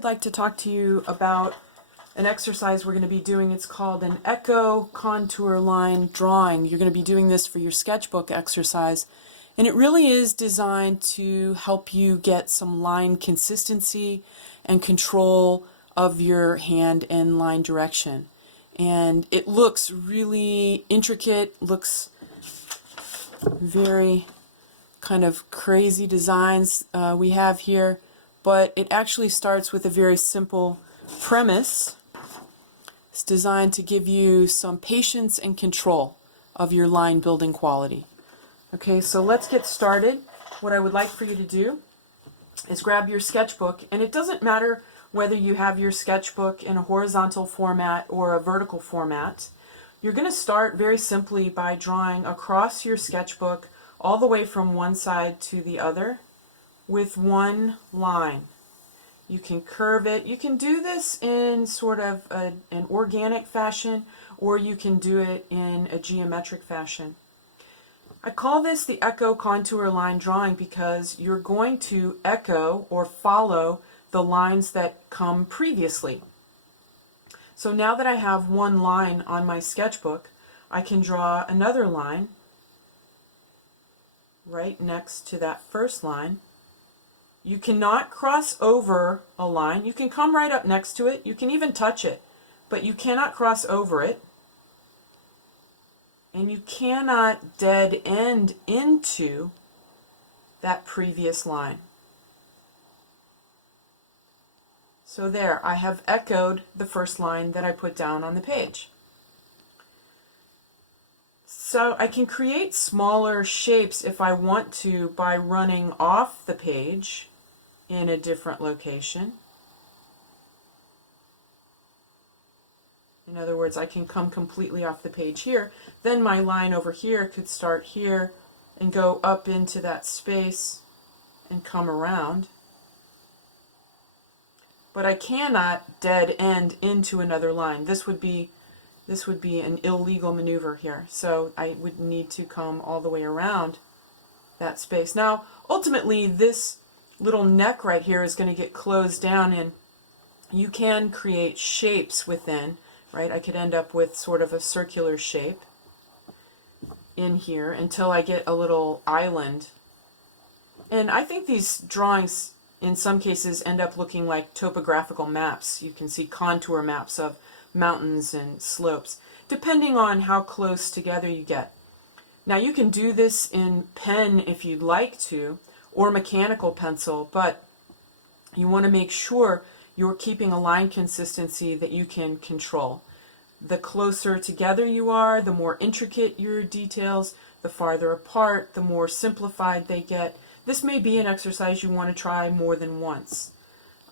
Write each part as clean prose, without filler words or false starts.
I'd like to talk to you about an exercise we're going to be doing. It's called an echo contour line drawing. You're going to be doing this for your sketchbook exercise, and it really is designed to help you get some line consistency and control of your hand and line direction. And it looks really intricate, looks very kind of crazy designs we have here, but it actually starts with a very simple premise. It's designed to give you some patience and control of your line building quality. Okay, so let's get started. What I would like for you to do is grab your sketchbook, and it doesn't matter whether you have your sketchbook in a horizontal format or a vertical format. You're going to start very simply by drawing across your sketchbook all the way from one side to the other with one line. You can curve it. You can do this in sort of an organic fashion, or you can do it in a geometric fashion. I call this the echo contour line drawing because you're going to echo or follow the lines that come previously. So now that I have one line on my sketchbook, I can draw another line right next to that first line. You cannot cross over a line. You can come right up next to it. You can even touch it, but you cannot cross over it. And you cannot dead end into that previous line. So there, I have echoed the first line that I put down on the page. So I can create smaller shapes if I want to by running off the page in a different location. In other words, I can come completely off the page here. Then my line over here could start here and go up into that space and come around. But I cannot dead end into another line. This would be an illegal maneuver here. So I would need to come all the way around that space. Now, ultimately, this little neck right here is going to get closed down, and you can create shapes within, right? I could end up with sort of a circular shape in here until I get a little island. And I think these drawings in some cases end up looking like topographical maps. You can see contour maps of mountains and slopes, depending on how close together you get. Now you can do this in pen if you'd like to, or mechanical pencil, but you want to make sure you're keeping a line consistency that you can control. The closer together you are, the more intricate your details. The farther apart, the more simplified they get. This may be an exercise you want to try more than once.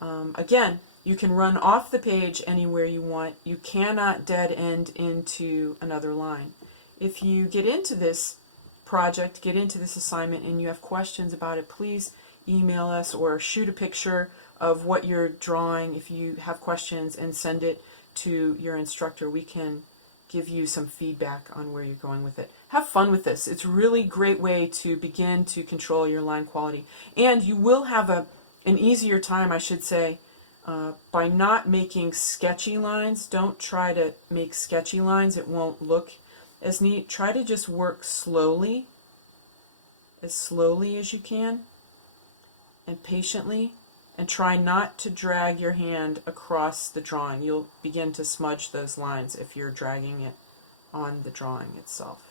Again, you can run off the page anywhere you want. You cannot dead end into another line. If you get into this project, get into this assignment, and you have questions about it, please email us or shoot a picture of what you're drawing if you have questions and send it to your instructor. We can give you some feedback on where you're going with it. Have fun with this. It's a really great way to begin to control your line quality. And you will have an easier time, I should say, by not making sketchy lines. Don't try to make sketchy lines. It won't look as neat. Try to just work slowly as you can, and patiently, and try not to drag your hand across the drawing. You'll begin to smudge those lines if you're dragging it on the drawing itself.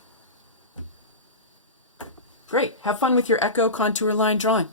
Great. Have fun with your echo contour line drawing.